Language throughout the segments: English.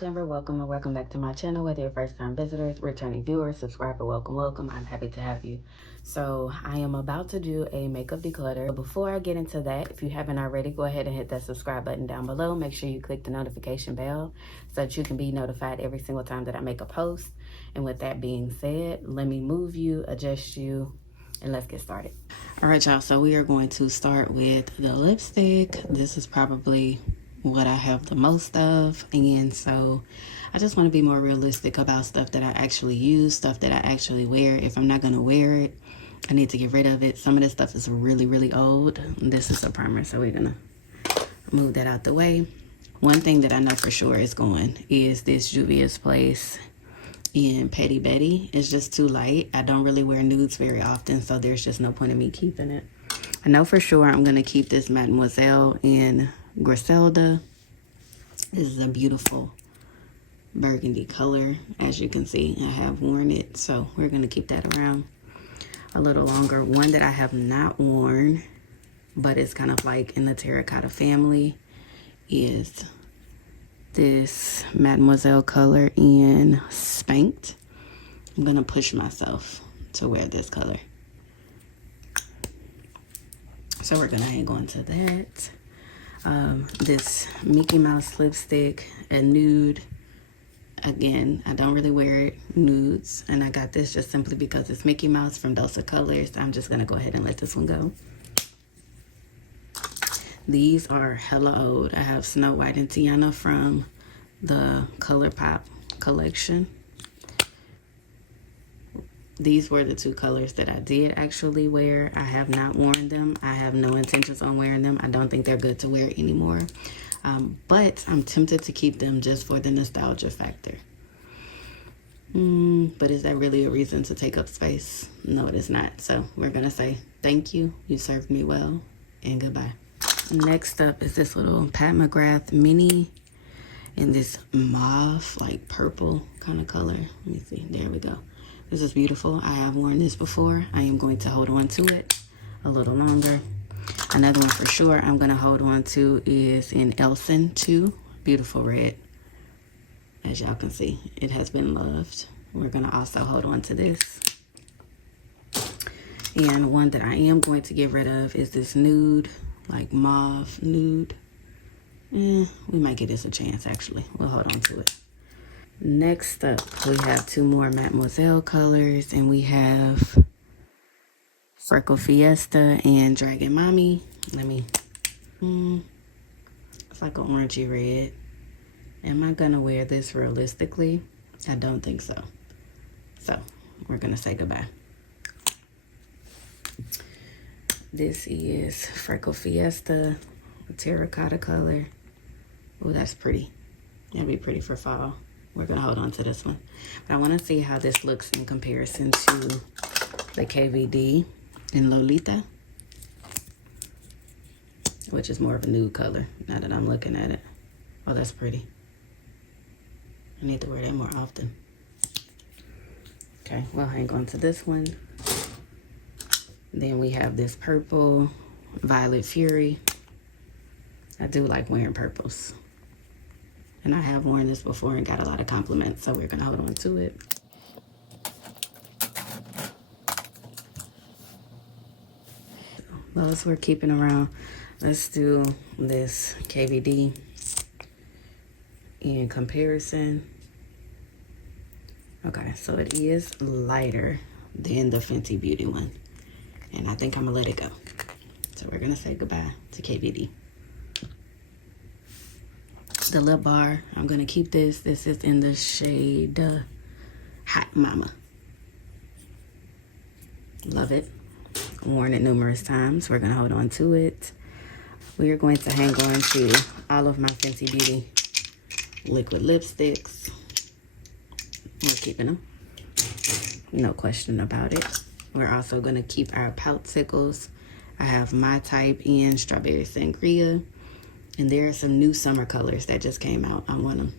Denver. Welcome and welcome back to my channel. Whether you're first time visitors, returning viewers, subscriber, welcome. I'm happy to have you. So I am about to do a makeup declutter. But before I get into that, if you haven't already, go ahead and hit that subscribe button down below. Make sure you click the notification bell so that you can be notified every single time that I make a post. And with that being said, let me move you, adjust you, and let's get started. All right, y'all. So we are going to start with the lipstick. This is probably what I have the most of, and so I just want to be more realistic about stuff that I actually use, stuff that I actually wear. If I'm not going to wear it, I need to get rid of it. Some of this stuff is really old. This is a primer, so we're gonna move that out the way. One thing that I know for sure is going is this Juvia's Place in Petty Betty. It's just too light. I don't really wear nudes very often, so there's just no point in me keeping it. I know for sure I'm gonna keep this Mademoiselle in Griselda. This is a beautiful burgundy color. As you can see, I have worn it, so we're gonna keep that around a little longer. One that I have not worn, but it's kind of like in the terracotta family, is this Mademoiselle color in Spanked. I'm gonna push myself to wear this color. So we're gonna hang on to that. This Mickey Mouse lipstick, a nude. Again, I don't really wear it, nudes, and I got this just simply because it's Mickey Mouse from Dose of Colors. I'm just gonna go ahead and let this one go. These are hella old. I have Snow White and Tiana from the ColourPop collection. These were the two colors that I did actually wear. I have not worn them. I have no intentions on wearing them. I don't think they're good to wear anymore. But I'm tempted to keep them just for the nostalgia factor. But is that really a reason to take up space? No, it is not. So we're gonna say thank you. You served me well, and goodbye. Next up is this little Pat McGrath mini in this mauve, like purple kind of color. Let me see. There we go. This is beautiful. I have worn this before. I am going to hold on to it a little longer. Another one for sure I'm going to hold on to is in Elson 2. Beautiful red. As y'all can see, it has been loved. We're going to also hold on to this. And one that I am going to get rid of is this nude, like mauve nude. We might give this a chance, actually. We'll hold on to it. Next up, we have two more Mademoiselle colors, and we have Freckle Fiesta and Dragon Mommy. Let me, it's like an orangey red. Am I gonna wear this realistically? I don't think so. So, we're gonna say goodbye. This is Freckle Fiesta, a terracotta color. Oh, that's pretty. That'd be pretty for fall. We're gonna hold on to this one. But I wanna see how this looks in comparison to the KVD in Lolita, which is more of a nude color now that I'm looking at it. Oh, that's pretty. I need to wear that more often. Okay, we'll hang on to this one. Then we have this purple Violet Fury. I do like wearing purples. And I have worn this before and got a lot of compliments, so we're gonna hold on to it. Those we're keeping around. Let's do this KVD in comparison. Okay, so it is lighter than the Fenty Beauty one. And I think I'm gonna let it go. So we're gonna say goodbye to KVD. The lip bar, I'm gonna keep this. This is in the shade Hot Mama. Love it. Worn it numerous times. We're gonna hold on to it. We are going to hang on to all of my Fenty Beauty liquid lipsticks. We're keeping them. No question about it. We're also gonna keep our Poutsicles. I have My Type in Strawberry Sangria. And there are some new summer colors that just came out. I want them.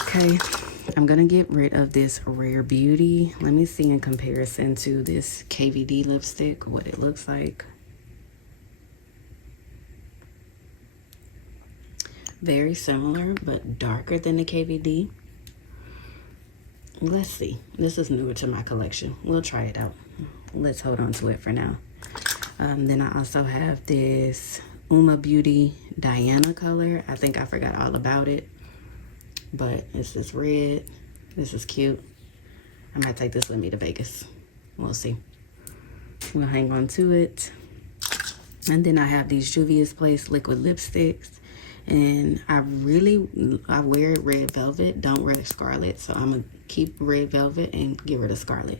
Okay, I'm gonna get rid of this Rare Beauty. Let me see in comparison to this KVD lipstick what it looks like. Very similar, but darker than the KVD. Let's see. This is newer to my collection. We'll try it out. Let's hold on to it for now. Then I also have this Uma Beauty Diana color. I think I forgot all about it, but it's this red. This is cute. I might take this with me to Vegas. We'll see. We'll hang on to it. And then I have these Juvia's Place liquid lipsticks. And I wear red velvet, don't wear scarlet. So I'm gonna keep red velvet and get rid of scarlet.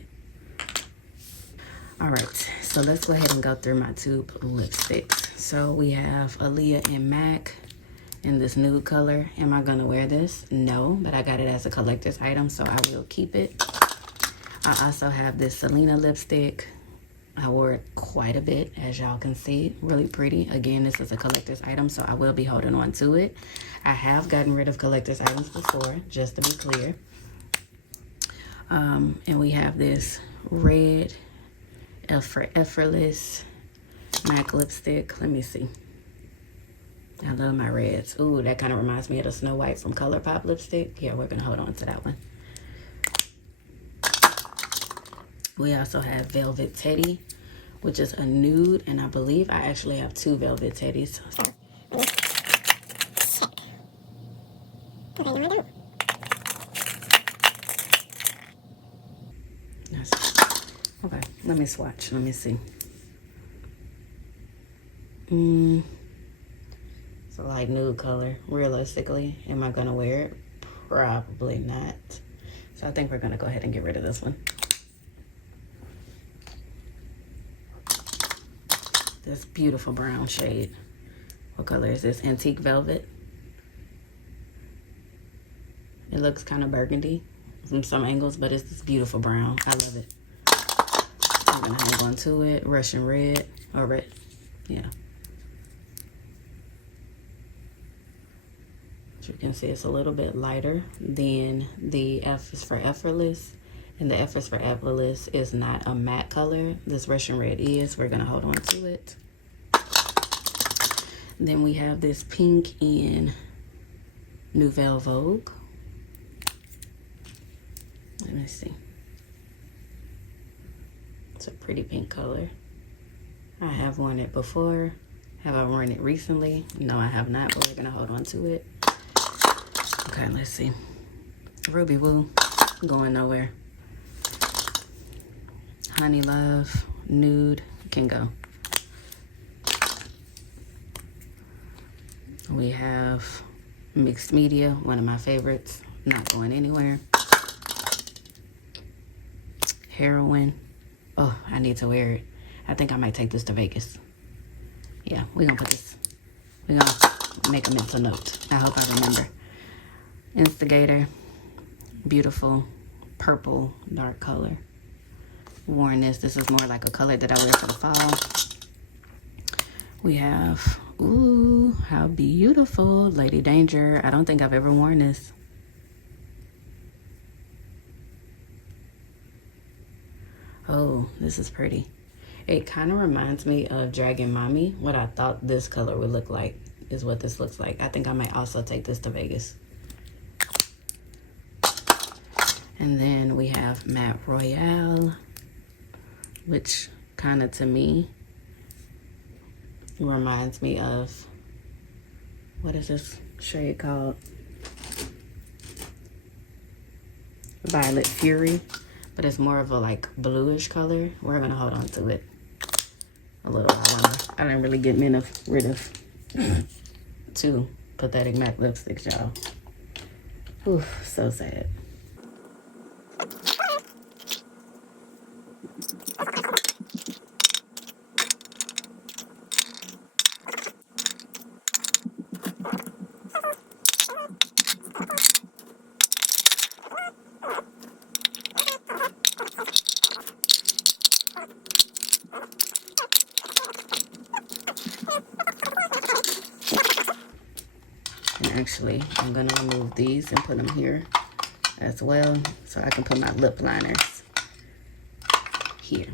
All right, so let's go ahead and go through my tube lipsticks. So we have Aaliyah and MAC in this nude color. Am I gonna wear this? No, but I got it as a collector's item, so I will keep it. I also have this Selena lipstick. I wore it quite a bit, as y'all can see. Really pretty. Again, this is a collector's item, so I will be holding on to it. I have gotten rid of collector's items before, just to be clear. And we have this red Effortless MAC lipstick. Let me see. I love my reds. Ooh, that kind of reminds me of the Snow White from ColourPop lipstick. Yeah, we're going to hold on to that one. We also have Velvet Teddy, which is a nude, and I believe I actually have two Velvet Teddies. Okay, let me swatch. Let me see. It's a light nude color. Realistically, am I going to wear it? Probably not. So I think we're going to go ahead and get rid of this one. This beautiful brown shade. What color is this? Antique Velvet. It looks kind of burgundy from some angles, but it's this beautiful brown. I love it. I'm gonna hang on to it. Russian red, or red, yeah. As you can see, it's a little bit lighter than the F is for Effortless. And the F is for Effortless is not a matte color. This Russian red is. We're gonna hold on to it. Then we have this pink in Nouvelle Vogue. Let me see. It's a pretty pink color. I have worn it before. Have I worn it recently? No, I have not, but we're gonna hold on to it. Okay, let's see. Ruby Woo, going nowhere. Honey Love, nude, can go. We have Mixed Media, one of my favorites, not going anywhere. Heroin. Oh, I need to wear it. I think I might take this to Vegas. Yeah, we're gonna put this. We're gonna make a mental note. I hope I remember. Instigator, beautiful purple dark color. Worn this. This is more like a color that I wear for the fall. We have, ooh, how beautiful, Lady Danger. I don't think I've ever worn this. Oh, this is pretty. It kind of reminds me of Dragon Mommy. What I thought this color would look like is what this looks like. I think I might also take this to Vegas. And then we have Matte Royale, which kind of to me reminds me of, what is this shade called? Violet Fury, but it's more of a like bluish color. We're gonna hold on to it a little while longer. I didn't really get rid of two pathetic MAC lipsticks, y'all. Oof, so sad. Actually, I'm gonna remove these and put them here as well, so I can put my lip liners here.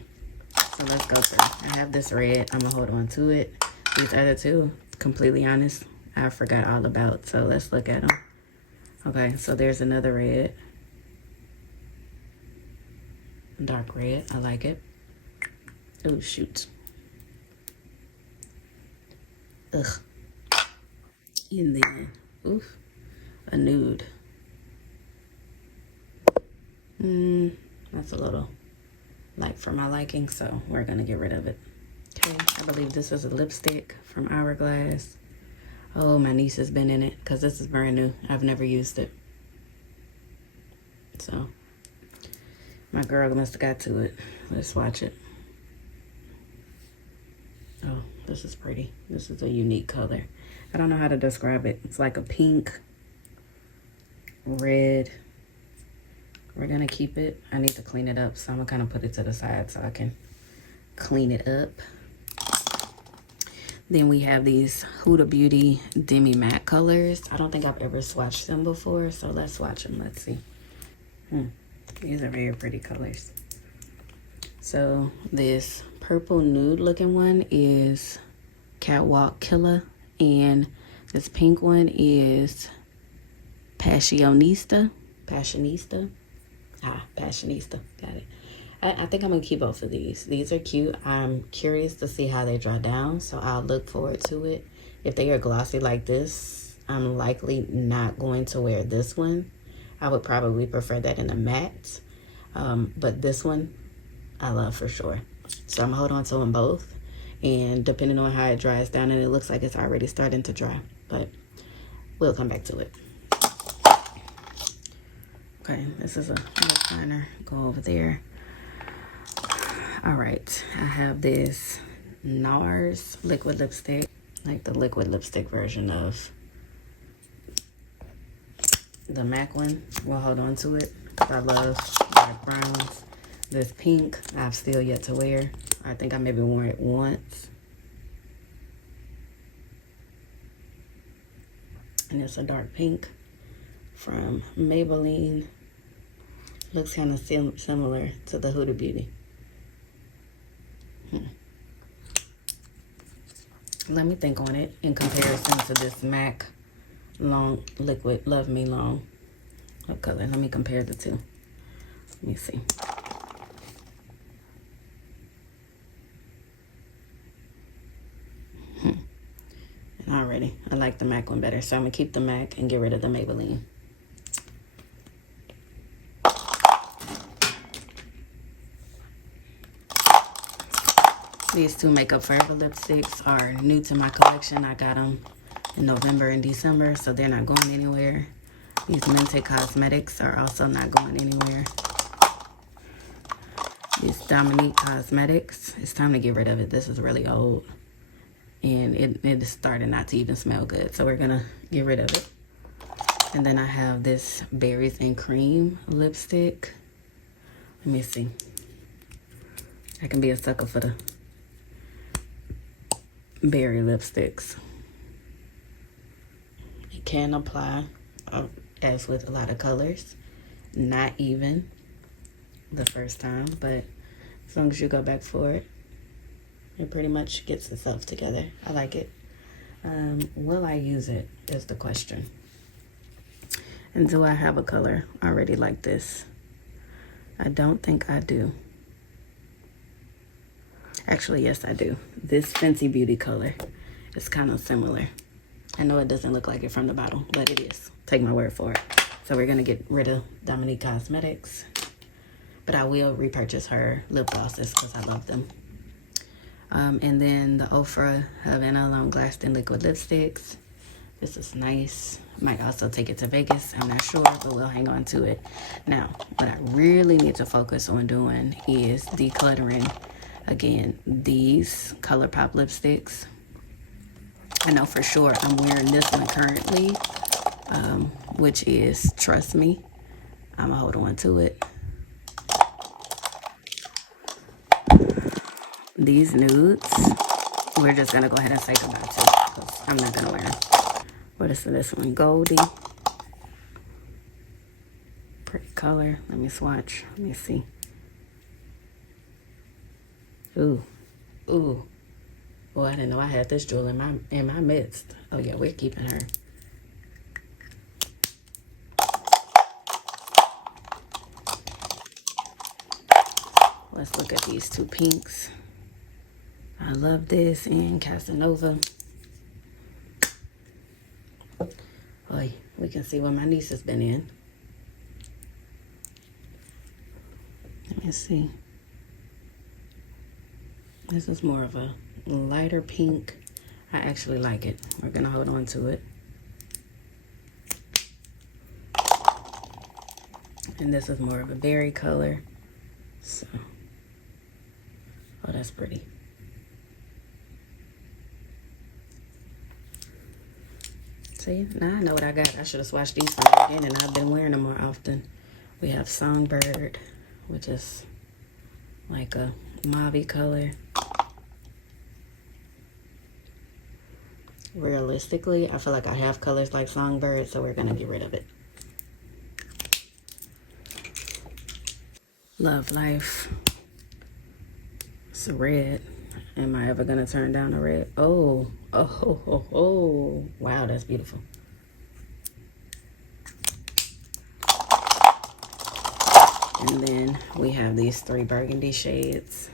So let's go through. I have this red. I'm gonna hold on to it. These other two, completely honest, I forgot all about. So let's look at them. Okay, so there's another red. Dark red. I like it. Oh, shoot. Ugh. And then, oof, a nude. That's a little light for my liking, so we're gonna get rid of it. Okay, I believe this is a lipstick from Hourglass. Oh, my niece has been in it because this is brand new. I've never used it. So, my girl must have got to it. Let's watch it. Oh, this is pretty. This is a unique color. I don't know how to describe it. It's like a pink, red. We're gonna keep it. I need to clean it up, so I'm gonna kind of put it to the side so I can clean it up. Then we have these Huda Beauty Demi Matte colors. I don't think I've ever swatched them before, so let's swatch them. Let's see. These are very pretty colors. So this purple nude looking one is Catwalk Killer, and this pink one is Passionista. Passionista. Got it. I think I'm gonna keep both of these. These are cute. I'm curious to see how they dry down, so I'll look forward to it. If they are glossy like this, I'm likely not going to wear this one. I would probably prefer that in a matte. But this one, I love for sure. So I'm gonna hold on to them both. And depending on how it dries down, and it looks like it's already starting to dry, but we'll come back to it. Okay, this is a lip liner. Go over there. All right, I have this NARS liquid lipstick, like the liquid lipstick version of the MAC one. We'll hold on to it because I love dark browns. This pink, I've still yet to wear. I think I maybe worn it once. And it's a dark pink from Maybelline. Looks kind of similar to the Huda Beauty. Let me think on it in comparison to this MAC Long Liquid Love Me Long. What color? Let me compare the two. Let me see. Already, I like the MAC one better, so I'm gonna keep the MAC and get rid of the Maybelline. These two Makeup Forever lipsticks are new to my collection. I got them in November and December, so they're not going anywhere. These Mente Cosmetics are also not going anywhere. These Dominique Cosmetics, it's time to get rid of it. This is really old, and it is starting not to even smell good, so we're gonna get rid of it. And then I have this Berries and Cream lipstick. Let me see. I can be a sucker for the berry lipsticks. It can apply as with a lot of colors, not even the first time, but as long as you go back for it, it pretty much gets itself together. I like it. Will I use it is the question. And do I have a color already like this? I don't think I do. Actually, yes, I do. This Fenty Beauty color is kind of similar. I know it doesn't look like it from the bottle, but it is. Take my word for it. So we're going to get rid of Dominique Cosmetics. But I will repurchase her lip glosses because I love them. And then the Ofra Havana Long Lasting Liquid Lipsticks. This is nice. Might also take it to Vegas. I'm not sure, but we'll hang on to it. Now, what I really need to focus on doing is decluttering. Again, these ColourPop lipsticks. I know for sure I'm wearing this one currently, which is Trust Me. I'm gonna hold on to it. These nudes, we're just gonna go ahead and say goodbye to because I'm not gonna wear them. What is this one? Goldie. Pretty color. Let me swatch. Let me see. Ooh. Ooh. Well, I didn't know I had this jewel in my midst. Oh yeah, we're keeping her. Let's look at these two pinks. I love this in Casanova. Oh, we can see what my niece has been in. Let me see. This is more of a lighter pink. I actually like it. We're gonna hold on to it. And this is more of a berry color. So, oh, that's pretty. See, now I know what I got. I should have swatched these from the beginning. I've been wearing them more often. We have Songbird, which is like a mauve color. Realistically, I feel like I have colors like Songbird, so we're gonna get rid of it. Love Life. It's a red. Am I ever gonna turn down a red? Oh, wow, that's beautiful. And then we have these 3 burgundy shades.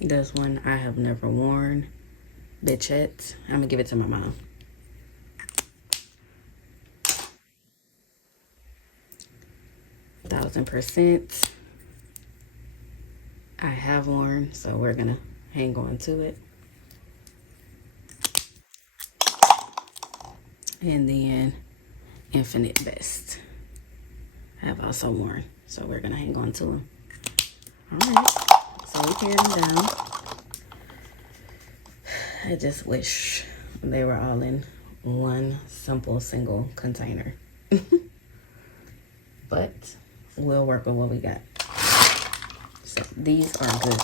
This one I have never worn. Bitchette. I'm gonna give it to my mom. %. I have worn, so we're gonna hang on to it. And then Infinite Best. I have also worn, so we're gonna hang on to them. All right, so we tear them down. I just wish they were all in one simple single container. But we'll work with what we got. So these are good.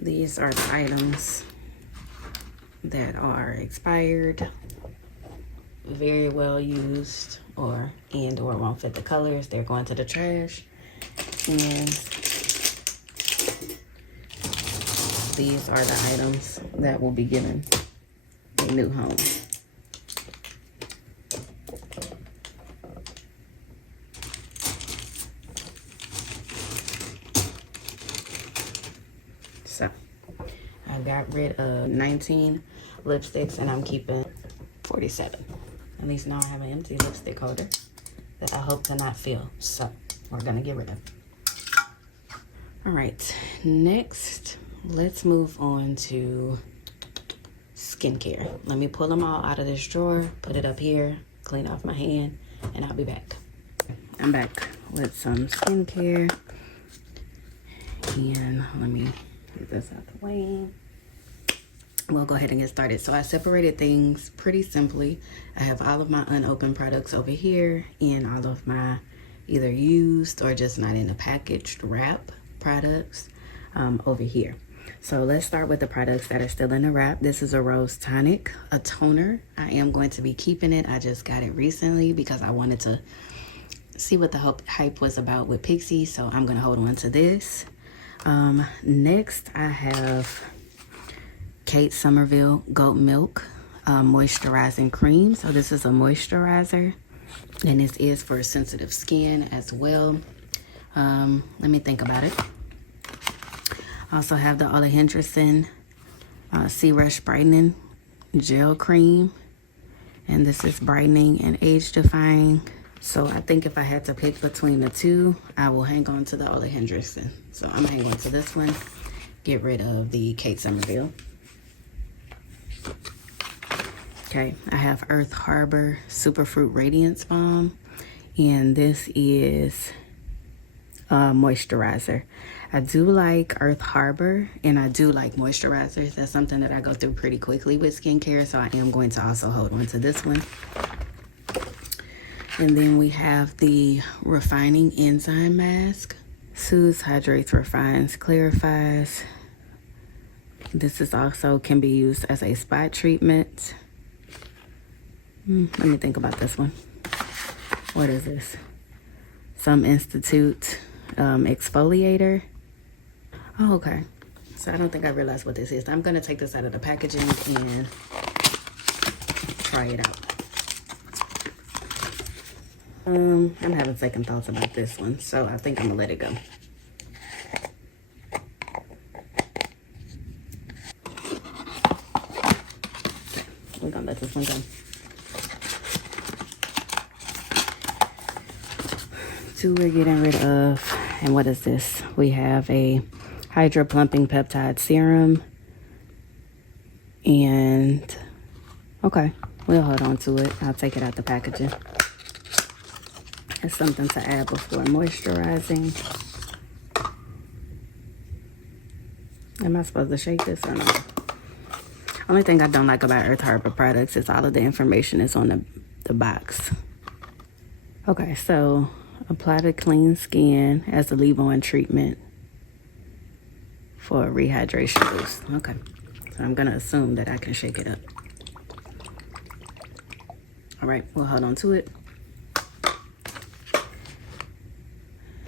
These are the items that are expired, very well used, or won't fit the colors. They're going to the trash. And these are the items that will be given a new home. So I got rid of 19 lipsticks and I'm keeping 47. At least now I have an empty lipstick holder that I hope to not fill. So we're gonna get rid of it. All right, next, let's move on to skincare. Let me pull them all out of this drawer, put it up here, clean off my hand, and I'll be back. I'm back with some skincare. And let me get this out the way. We'll go ahead and get started. So I separated things pretty simply. I have all of my unopened products over here and all of my either used or just not in a packaged wrap products over here. So let's start with the products that are still in the wrap. This is a Rose Tonic, a toner. I am going to be keeping it. I just got it recently because I wanted to see what the hype was about with Pixie. So I'm going to hold on to this. Next, I have Kate Somerville Goat Milk Moisturizing Cream. So this is a moisturizer, and this is for sensitive skin as well. Let me think about it. Also have the Ole Henderson Sea Rush Brightening Gel Cream. And this is brightening and age defying. So I think if I had to pick between the two, I will hang on to the Ole Henderson. So I'm hanging on to this one. Get rid of the Kate Somerville. Okay, I have Earth Harbor Superfruit Radiance Balm. And this is moisturizer. I do like Earth Harbor and I do like moisturizers. That's something that I go through pretty quickly with skincare, so I am going to also hold on to this one. And then we have the Refining Enzyme Mask. Soothes, hydrates, refines, clarifies. This is also can be used as a spot treatment. Let me think about this one. What is this? Some Institute exfoliator. Oh, okay. So I don't think I realized what this is. I'm gonna take this out of the packaging and try it out. I'm having second thoughts about this one, so I think I'm gonna let it go. Okay, we're gonna let this one go. Two we're getting rid of, and what is this? We have a Hydro Plumping Peptide Serum, and okay, we'll hold on to it. I'll take it out the packaging. It's something to add before moisturizing. Am I supposed to shake this or not? Only thing I don't like about Earth Harbor products is all of the information is on the box. Okay, so apply to clean skin as a leave-on treatment for a rehydration boost. Okay, so I'm gonna assume that I can shake it up. All right, we'll hold on to it.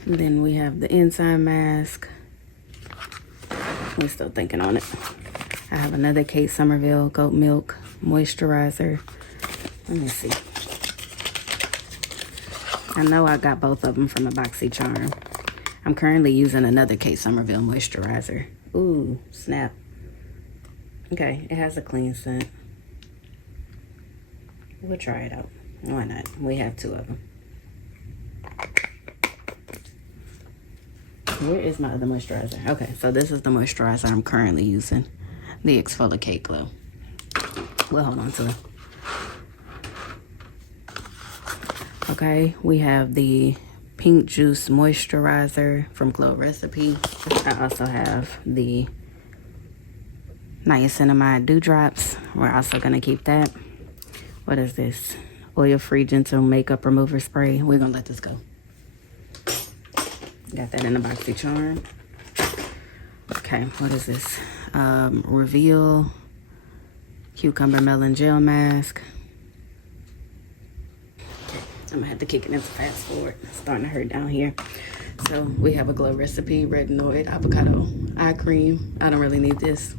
And then we have the enzyme mask. We're still thinking on it. I have another Kate Somerville goat milk moisturizer. Let me see. I know I got both of them from the BoxyCharm. I'm currently using another Kate Somerville moisturizer. Ooh, snap. Okay, it has a clean scent. We'll try it out. Why not? We have two of them. Where is my other moisturizer? Okay, so this is the moisturizer I'm currently using. The Exfoliate Glow. We'll hold on to it. Okay, we have the Pink Juice Moisturizer from Glow Recipe. I also have the Niacinamide Dewdrops. We're also gonna keep that. What is this? Oil-free gentle makeup remover spray. We're gonna let this go. Got that in the BoxyCharm. Okay, what is this? Reveal Cucumber Melon Gel Mask. I'm gonna have to kick it into fast forward. It's starting to hurt down here. So we have a Glow Recipe Retinoid Avocado Eye Cream. I don't really need this,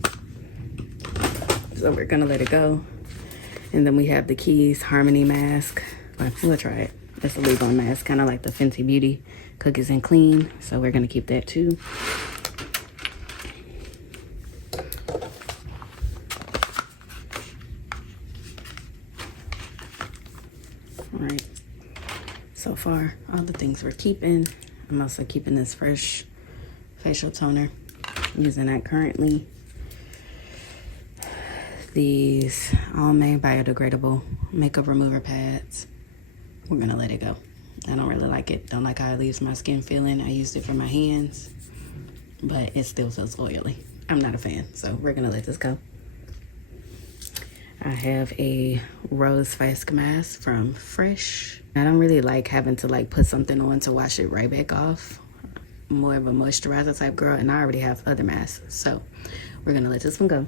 so we're gonna let it go. And then we have the Keys Harmony Mask. We'll try it. It's a leave-on mask, kind of like the Fenty Beauty Cookies and Clean. So we're gonna keep that too. All right. So far, all the things we're keeping. I'm also keeping this Fresh facial toner. I'm using that currently. These Almay biodegradable makeup remover pads. We're gonna let it go. I don't really like it. Don't like how it leaves my skin feeling. I used it for my hands, but it still feels oily. I'm not a fan, so we're gonna let this go. I have a rose face mask from Fresh. I don't really like having to like put something on to wash it right back off. I'm more of a moisturizer type girl, and I already have other masks, so we're gonna let this one go.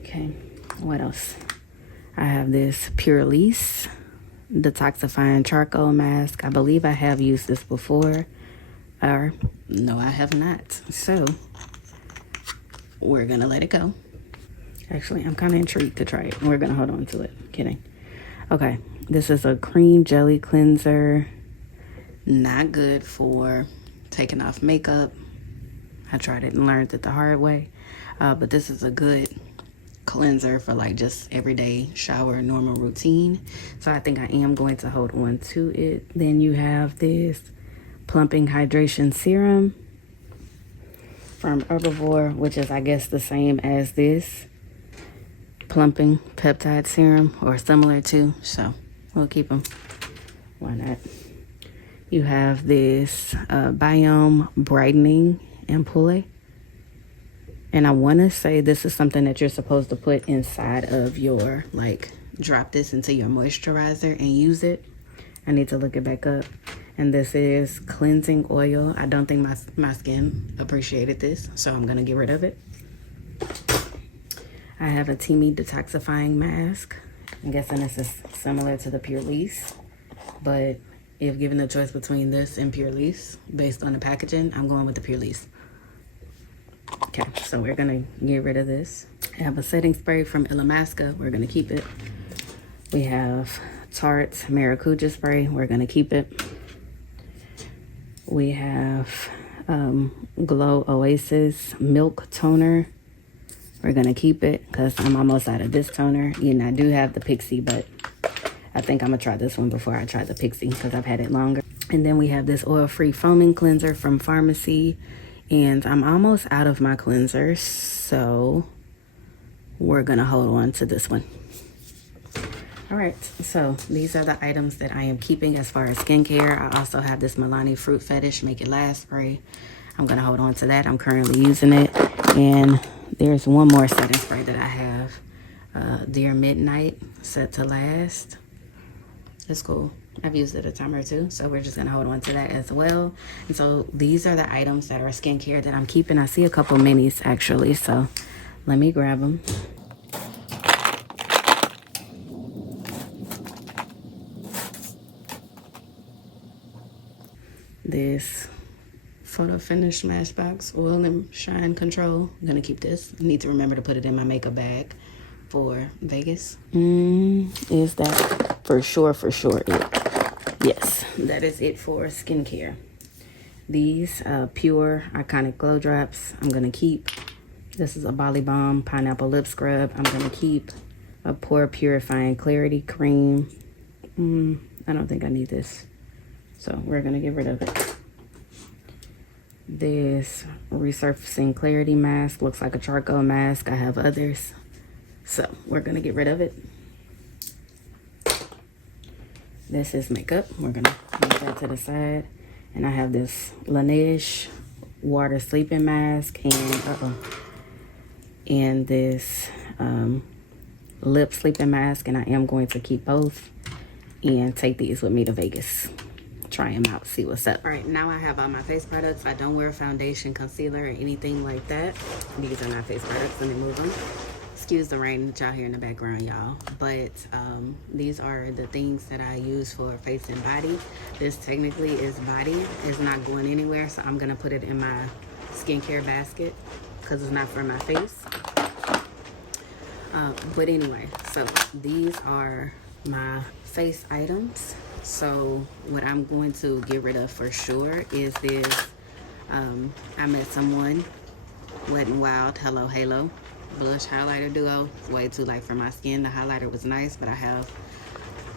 Okay, what else? I have this Pure Lease detoxifying charcoal mask. I believe I have used this before, or no, I have not. So we're gonna let it go. Actually, I'm kind of intrigued to try it. We're gonna hold on to it. Kidding. Okay, this is a cream jelly cleanser. Not good for taking off makeup. I tried it and learned it the hard way. But this is a good cleanser for like just everyday shower normal routine. So I think I am going to hold on to it. Then you have this Plumping Hydration Serum from Herbivore, which is I guess the same as this Plumping Peptide Serum, or similar to, so we'll keep them. Why not? You have this Biome Brightening Ampoule. And I want to say this is something that you're supposed to put inside of your, like, drop this into your moisturizer and use it. I need to look it back up. And this is cleansing oil. I don't think my skin appreciated this, so I'm going to get rid of it. I have a Teamy detoxifying mask. I'm guessing this is similar to the Pure Lease, but if given the choice between this and Pure Lease based on the packaging, I'm going with the Pure Lease. Okay, so we're gonna get rid of this. I have a setting spray from Illamasqua. We're gonna keep it. We have Tarte Maracuja spray. We're gonna keep it. We have Glow Oasis Milk Toner. We're gonna keep it because I'm almost out of this toner. And I do have the Pixie, but I think I'm gonna try this one before I try the Pixie because I've had it longer. And then we have this oil-free foaming cleanser from Pharmacy. And I'm almost out of my cleansers, so we're gonna hold on to this one. All right, so these are the items that I am keeping as far as skincare. I also have this Milani Fruit Fetish Make It Last spray. I'm gonna hold on to that. I'm currently using it. And there's one more setting spray that I have. Dear Midnight Set to Last. It's cool. I've used it a time or two, so we're just gonna hold on to that as well. And so these are the items that are skincare that I'm keeping. I see a couple minis actually, so let me grab them. This Photo Finish Smashbox Oil and Shine Control. I'm gonna keep this. I need to remember to put it in my makeup bag for Vegas. Is that for sure it? Yes, that is it for skincare. These Pure Iconic Glow Drops I'm gonna keep. This is a Bali Balm Pineapple Lip Scrub. I'm gonna keep a Pore Purifying Clarity Cream. I don't think I need this, so we're gonna get rid of it. This Resurfacing Clarity Mask looks like a charcoal mask. I have others, so we're gonna get rid of it. This is makeup. We're gonna move that to the side. And I have this Laneige Water Sleeping Mask and this Lip Sleeping Mask. And I am going to keep both and take these with me to Vegas. Try them out, see what's up. All right, now I have all my face products. I don't wear foundation, concealer, or anything like that. These are not face products. Let me move them. Excuse the rain that y'all hear in the background, y'all, but these are the things that I use for face and body. This technically is body. It's not going anywhere, so I'm gonna put it in my skincare basket because it's not for my face. But anyway, so these are my face items. So what I'm going to get rid of for sure is this I Met Someone Wet n Wild Hello Halo blush highlighter duo. It's way too light for my skin. The highlighter was nice, but I have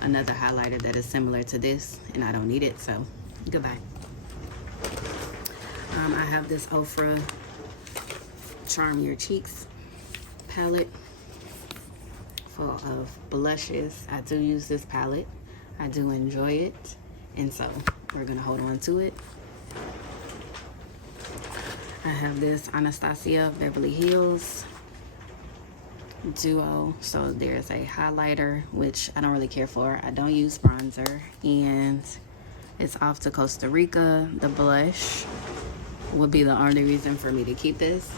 another highlighter that is similar to this and I don't need it, so goodbye. I have this Ofra Charm Your Cheeks palette full of blushes. I do use this palette. I do enjoy it, and so we're gonna hold on to it. I have this Anastasia Beverly Hills duo. So there's a highlighter, which I don't really care for. I don't use bronzer, and it's off to Costa Rica. The blush would be the only reason for me to keep this,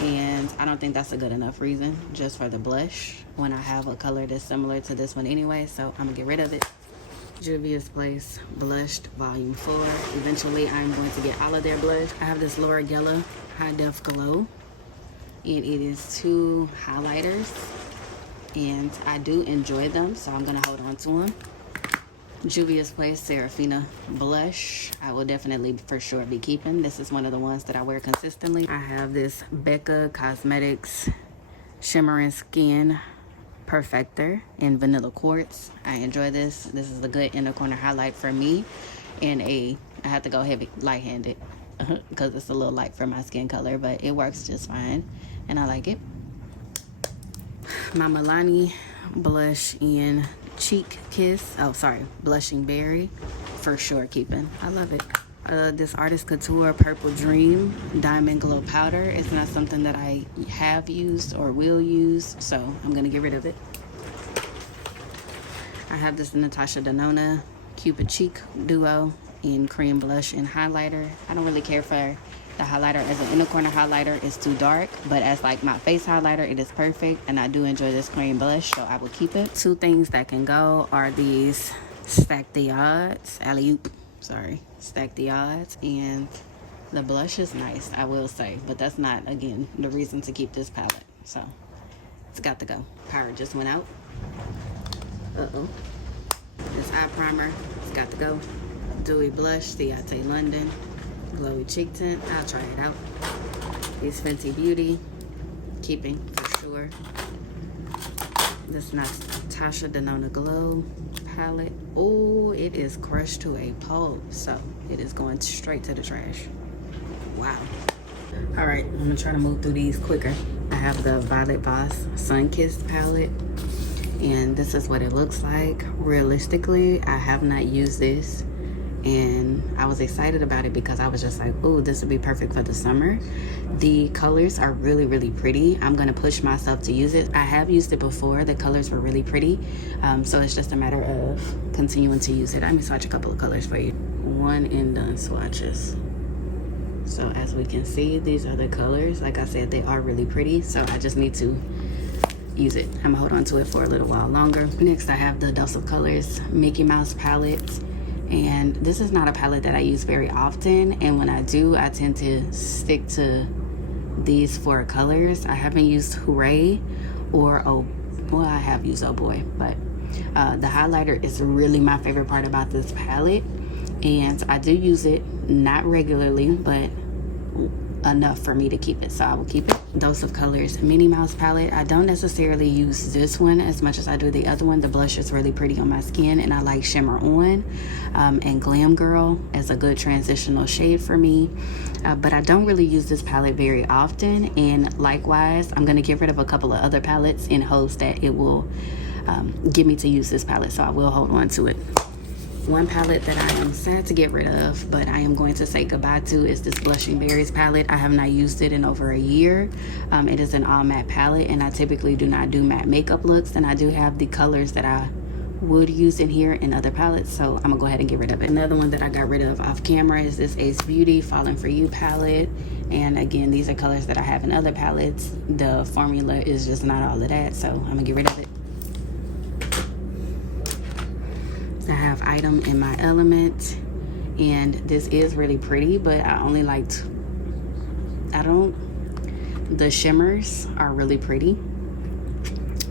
and I don't think that's a good enough reason just for the blush when I have a color that's similar to this one anyway, so I'm gonna get rid of it. Juvia's Place Blushed Volume 4. Eventually I'm going to get all of their blush. I have this Laura Geller High Def Glow, and it is 2 highlighters, and I do enjoy them, so I'm gonna hold on to them. Juvia's Place Serafina Blush, I will definitely for sure be keeping. This is one of the ones that I wear consistently. I have this Becca Cosmetics Shimmering Skin Perfector in Vanilla Quartz. I enjoy this. This is a good inner corner highlight for me, and I have to go heavy light-handed because it's a little light for my skin color, but it works just fine and I like it. My Milani blush in Cheek Kiss, Blushing Berry, for sure keeping. I love it. This Artist Couture Purple Dream Diamond Glow Powder. It's not something that I have used or will use, so I'm gonna get rid of it. I have this Natasha Denona Cupid Cheek Duo in Cream Blush and Highlighter. I don't really care for The highlighter as an inner corner highlighter is too dark, but as like my face highlighter, it is perfect, and I do enjoy this cream blush, so I will keep it. Two things that can go are these Stack the Odds, alley-oop, sorry, Stack the Odds, and the blush is nice, I will say, but that's not, again, the reason to keep this palette, so it's got to go. Power just went out. Uh-oh. This eye primer, it's got to go. Dewy blush, Ciate London, glowy cheek tint. I'll try it out. These Fenty Beauty, keeping for sure. This Natasha Denona Glow palette. Oh, it is crushed to a pulp, so it is going straight to the trash. Wow. All right, I'm gonna try to move through these quicker. I have the Violet Voss Sunkissed palette, and this is what it looks like. Realistically, I have not used this, and I was excited about it because I was just like, oh, this would be perfect for the summer. The colors are really, really pretty. I'm gonna push myself to use it. I have used it before. The colors were really pretty, so it's just a matter of continuing to use it. Let me swatch a couple of colors for you. One and done swatches. So as we can see, these are the colors. Like I said, they are really pretty, so I just need to use it. I'm gonna hold on to it for a little while longer. Next, I have the Dose of Colors Mickey Mouse palette, and this is not a palette that I use very often, and when I do, I tend to stick to these four colors. I haven't used Hooray or well, I have used Oh Boy, but the highlighter is really my favorite part about this palette, and I do use it not regularly, but enough for me to keep it, so I will keep it. Dose of Colors Minnie Mouse palette. I don't necessarily use this one as much as I do the other one. The blush is really pretty on my skin, and I like Shimmer On and Glam Girl as a good transitional shade for me, but I don't really use this palette very often, and likewise I'm going to get rid of a couple of other palettes in hopes that it will get me to use this palette, so I will hold on to it. One palette that I am sad to get rid of, but I am going to say goodbye to, is this Blushing Berries palette. I have not used it in over a year. It is an all matte palette, and I typically do not do matte makeup looks, and I do have the colors that I would use in here in other palettes, so I'm gonna go ahead and get rid of it. Another one that I got rid of off camera is this Ace Beauty Falling For You palette, and again, these are colors that I have in other palettes. The formula is just not all of that, so I'm gonna get rid of it. I have Item in My Element, and this is really pretty, but I only liked, the shimmers are really pretty.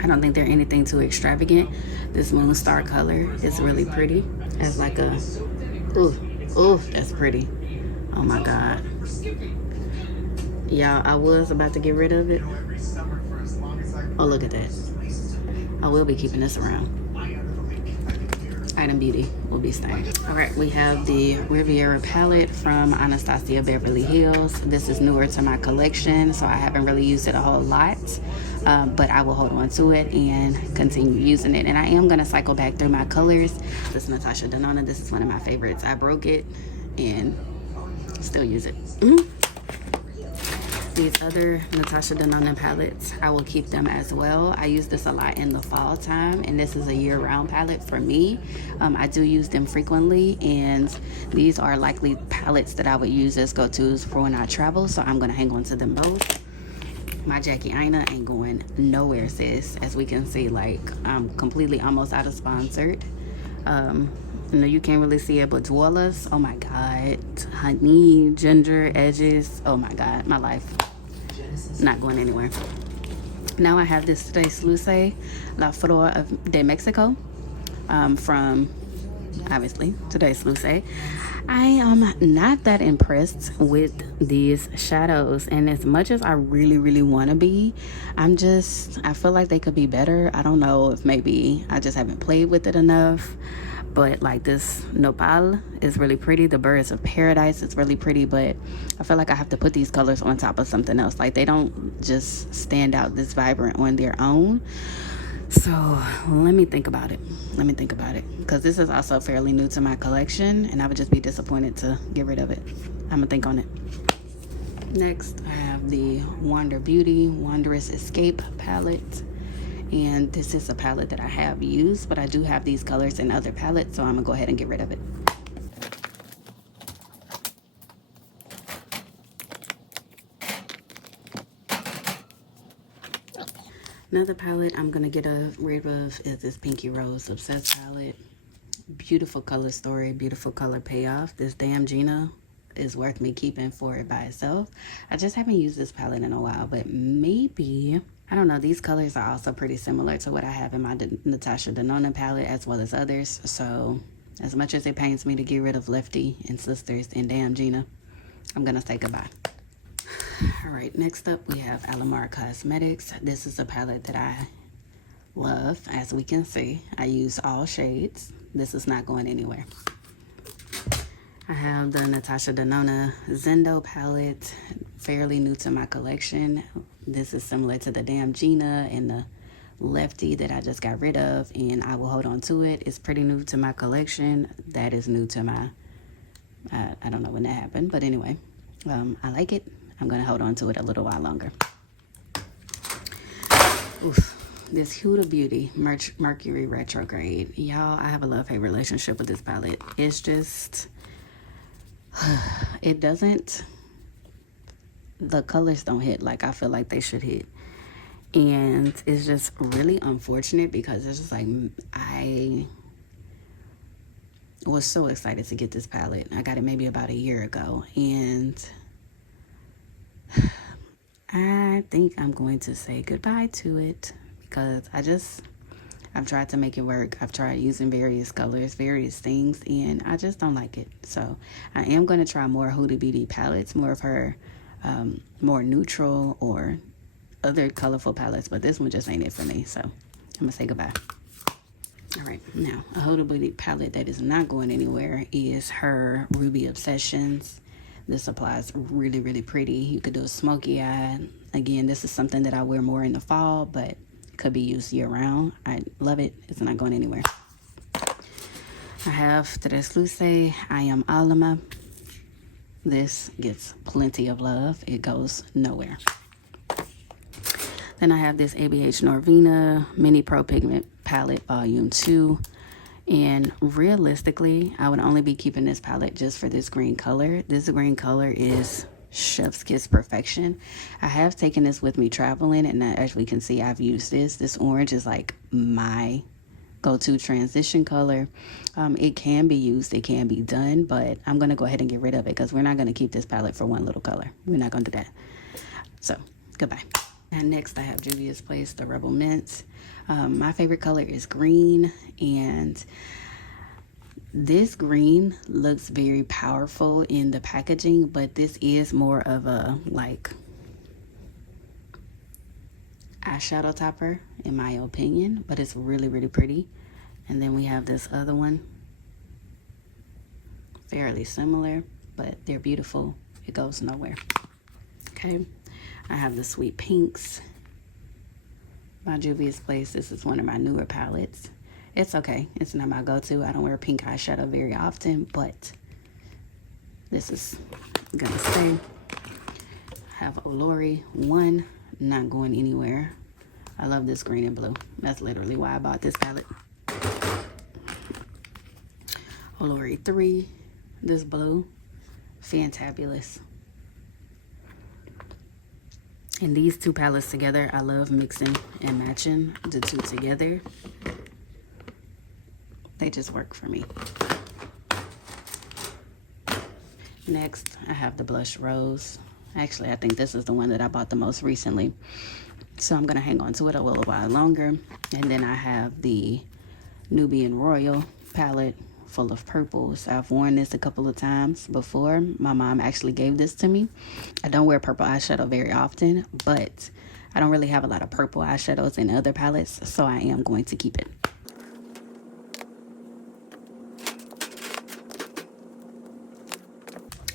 I don't think they're anything too extravagant. This Moonstar color is really pretty. It's like a, ooh, that's pretty. Oh my God. Y'all, I was about to get rid of it. Oh, look at that. I will be keeping this around. Item Beauty will be staying. All right, we have the Riviera palette from Anastasia Beverly Hills. This is newer to my collection, so I haven't really used it a whole lot, but I will hold on to it and continue using it. And I am gonna cycle back through my colors. This is Natasha Denona. This is one of my favorites. I broke it and still use it. These other Natasha Denona palettes, I will keep them as well. I use this a lot in the fall time, and this is a year-round palette for me. I do use them frequently, and these are likely palettes that I would use as go-tos for when I travel, so I'm gonna hang on to them both. My Jackie Aina ain't going nowhere, sis. As we can see, like, I'm completely almost out of sponsored. You know, you can't really see it, but Dwellers, oh my God. Honey, Ginger, Edges, oh my God, my life. Not going anywhere. Now I have this Today's Luce La Flor de Mexico from, obviously, Today's Luce. I am not that impressed with these shadows, and as much as I really, really want to be, I feel like they could be better. I don't know if maybe I just haven't played with it enough. But like this Nopal is really pretty. The Birds of Paradise is really pretty, but I feel like I have to put these colors on top of something else. Like, they don't just stand out this vibrant on their own. So let me think about it. Because this is also fairly new to my collection, and I would just be disappointed to get rid of it. I'm gonna think on it. Next, I have the Wander Beauty Wanderous Escape palette. And this is a palette that I have used, but I do have these colors in other palettes, so I'm gonna go ahead and get rid of it. Another palette I'm gonna get rid of is this Pinky Rose Obsessed palette. Beautiful color story, beautiful color payoff. This damn Gina is worth me keeping for it by itself. I just haven't used this palette in a while, but maybe, I don't know, these colors are also pretty similar to what I have in my Natasha Denona palette as well as others. So as much as it pains me to get rid of Lefty and Sisters and damn Gina, I'm gonna say goodbye. All right, next up we have Alamar Cosmetics. This is a palette that I love. As we can see, I use all shades. This is not going anywhere. I have the Natasha Denona Zendo palette, fairly new to my collection. This is similar to the damn Gina and the Lefty that I just got rid of, and I will hold on to it. It's pretty new to my collection. That is new to my, I don't know when that happened, but anyway, I like it. I'm gonna hold on to it a little while longer. Oof. This Huda Beauty Mercury Retrograde. Y'all, I have a love-hate relationship with this palette. It's just, it doesn't, the colors don't hit like I feel like they should hit. And it's just really unfortunate because it's just like, I was so excited to get this palette. I got it maybe about a year ago. And I think I'm going to say goodbye to it. Because I've tried to make it work. I've tried using various colors, various things, and I just don't like it. So I am going to try more Huda Beauty palettes, more of her more neutral or other colorful palettes, but this one just ain't it for me. So I'm going to say goodbye. All right, now a Huda Beauty palette that is not going anywhere is her Ruby Obsessions. This applies really, really pretty. You could do a smoky eye. Again, this is something that I wear more in the fall, but could be used year-round. I love it. It's not going anywhere. I have Tres Luce I Am Alma. This gets plenty of love. It goes nowhere. Then I have this ABH Norvina Mini Pro Pigment Palette Volume 2. And realistically, I would only be keeping this palette just for this green color. This green color is chef's kiss perfection. I have taken this with me traveling, and as we can see, I've used this orange is like my go-to transition color. It can be used, it can be done, but I'm gonna go ahead and get rid of it because we're not gonna keep this palette for one little color. We're not gonna do that. So goodbye. And next I have Juvia's Place, the Rebel Mints. My favorite color is green, and this green looks very powerful in the packaging, but this is more of a like eyeshadow topper in my opinion, but it's really, really pretty. And then we have this other one, fairly similar, but they're beautiful. It goes nowhere. Okay, I have the Sweet Pinks by Juvia's Place. This is one of my newer palettes. It's okay. It's not my go-to. I don't wear pink eyeshadow very often, but this is gonna stay. I have Olori 1, not going anywhere. I love this green and blue. That's literally why I bought this palette. Olori 3, this blue, fantabulous. And these two palettes together, I love mixing and matching the two together. They just work for me. Next, I have the Blush Rose. Actually, I think this is the one that I bought the most recently. So I'm gonna hang on to it a little while longer. And then I have the Nubian Royal palette full of purples. I've worn this a couple of times before. My mom actually gave this to me. I don't wear purple eyeshadow very often, but I don't really have a lot of purple eyeshadows in other palettes, so I am going to keep it.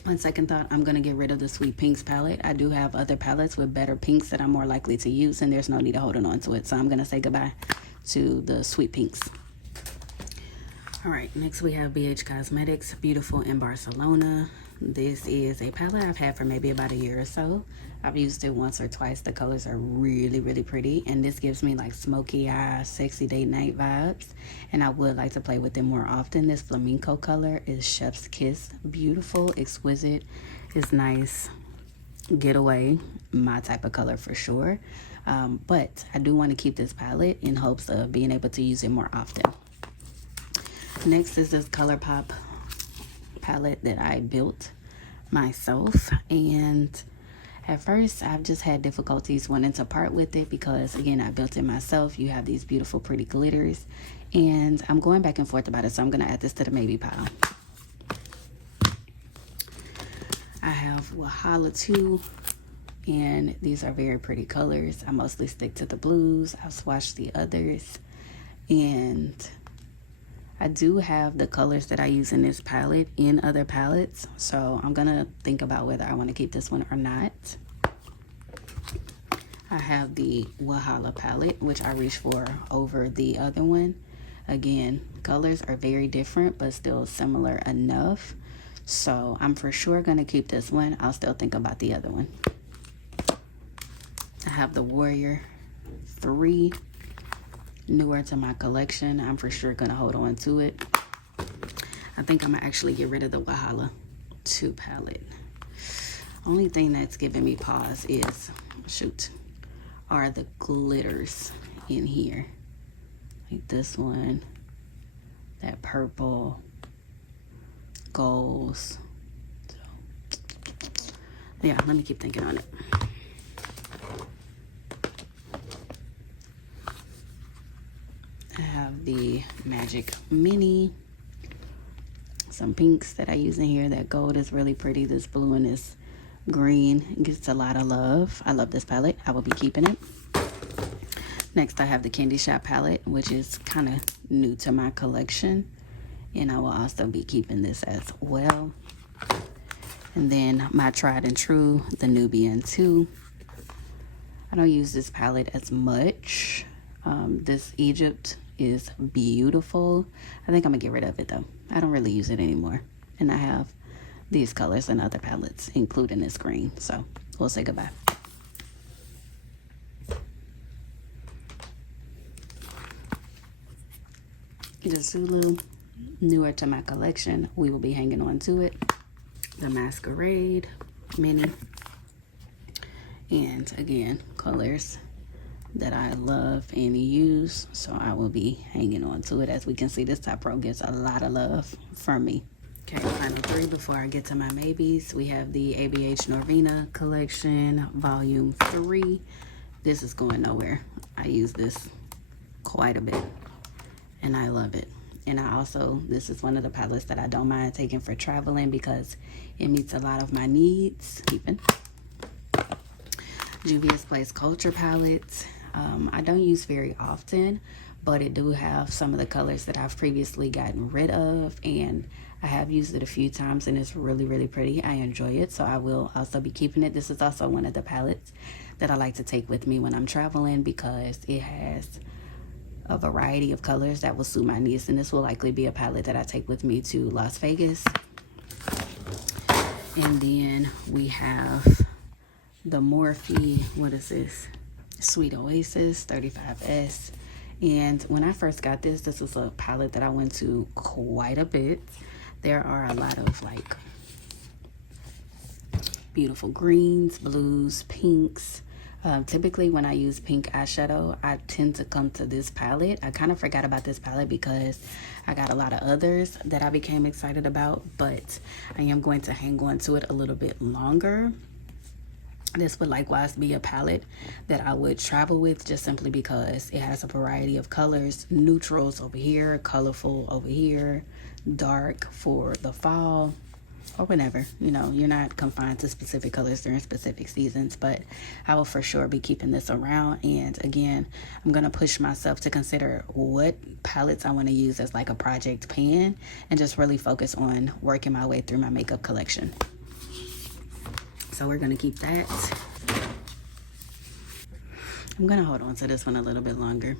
On second thought, I'm going to get rid of the Sweet Pinks palette. I do have other palettes with better pinks that I'm more likely to use, and there's no need of holding on to it. So I'm going to say goodbye to the Sweet Pinks. All right, next we have BH Cosmetics Beautiful in Barcelona. This is a palette I've had for maybe about a year or so. I've used it once or twice. The colors are really, really pretty, and this gives me like smoky eye, sexy date night vibes, and I would like to play with it more often. This flamenco color is Chef's Kiss. Beautiful, exquisite, it's nice. Getaway, my type of color for sure. But I do want to keep this palette in hopes of being able to use it more often. Next is this ColourPop palette that I built myself, and at first I've just had difficulties wanting to part with it because, again, I built it myself. You have these beautiful pretty glitters, and I'm going back and forth about it, so I'm going to add this to the maybe pile. I have Wahala 2, and these are very pretty colors. I mostly stick to the blues. I've swatched the others, and I do have the colors that I use in this palette in other palettes, so I'm gonna think about whether I want to keep this one or not. I have the Wahala palette, which I reached for over the other one. Again, colors are very different, but still similar enough. So I'm for sure gonna keep this one. I'll still think about the other one. I have the Warrior 3. Newer to my collection. I'm for sure gonna hold on to it. I think I'm gonna actually get rid of the Wahala 2 palette. Only thing that's giving me pause is, are the glitters in here. Like this one, that purple, golds. So, yeah, let me keep thinking on it. I have the Magic Mini. Some pinks that I use in here. That gold is really pretty. This blue and this green gets a lot of love. I love this palette. I will be keeping it. Next, I have the Candy Shop palette, which is kind of new to my collection. And I will also be keeping this as well. And then my tried and true, the Nubian 2. I don't use this palette as much. This Egypt is beautiful. I think I'm gonna get rid of it though. I don't really use it anymore. And I have these colors and other palettes, including this green. So we'll say goodbye. The Zulu, newer to my collection. We will be hanging on to it. The Masquerade Mini. And again, colors that I love and use, so I will be hanging on to it. As we can see, this top row gets a lot of love from me. Okay, final 3 before I get to my maybes. We have the ABH Norvina collection, volume 3. This is going nowhere. I use this quite a bit, and I love it. And I also, this is one of the palettes that I don't mind taking for traveling because it meets a lot of my needs. Juvia's Place Culture palette. I don't use very often, but it do have some of the colors that I've previously gotten rid of, and I have used it a few times, and it's really, really pretty. I enjoy it, so I will also be keeping it. This is also one of the palettes that I like to take with me when I'm traveling because it has a variety of colors that will suit my needs, and this will likely be a palette that I take with me to Las Vegas. And then we have the Morphe, what is this? Sweet Oasis 35S. And when I first got this was a palette that I went to quite a bit. There are a lot of like beautiful greens, blues, pinks. Typically when I use pink eyeshadow, I tend to come to this palette. I kind of forgot about this palette because I got a lot of others that I became excited about, but I am going to hang on to it a little bit longer. This would likewise be a palette that I would travel with just simply because it has a variety of colors. Neutrals over here, colorful over here, dark for the fall or whenever. You know, you're not confined to specific colors during specific seasons, but I will for sure be keeping this around. And again, I'm going to push myself to consider what palettes I want to use as like a project pan and just really focus on working my way through my makeup collection. So we're gonna keep that. I'm gonna hold on to this one a little bit longer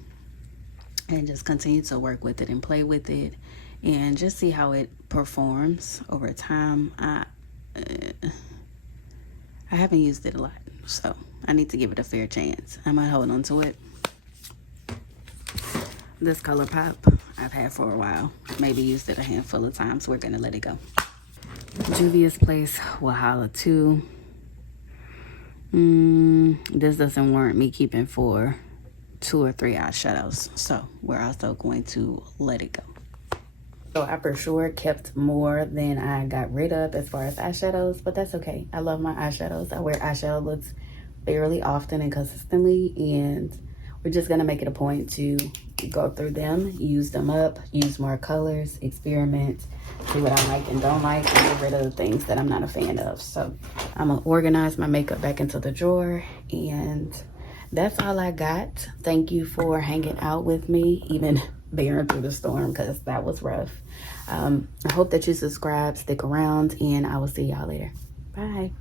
and just continue to work with it and play with it and just see how it performs over time. I haven't used it a lot, so I need to give it a fair chance. I might hold on to it. This ColourPop I've had for a while. Maybe used it a handful of times. We're gonna let it go. Juvia's Place Wahala 2. This doesn't warrant me keeping for 2 or 3 eyeshadows, so we're also going to let it go. So I for sure kept more than I got rid of as far as eyeshadows, but that's okay. I love my eyeshadows. I wear eyeshadow looks fairly often and consistently, and we're just gonna make it a point to go through them, use them up, use more colors, experiment, see what I like and don't like, and get rid of the things that I'm not a fan of. So I'm gonna organize my makeup back into the drawer, and that's all I got. Thank you for hanging out with me, even bearing through the storm, because that was rough. I hope that you subscribe, stick around, and I will see y'all later. Bye.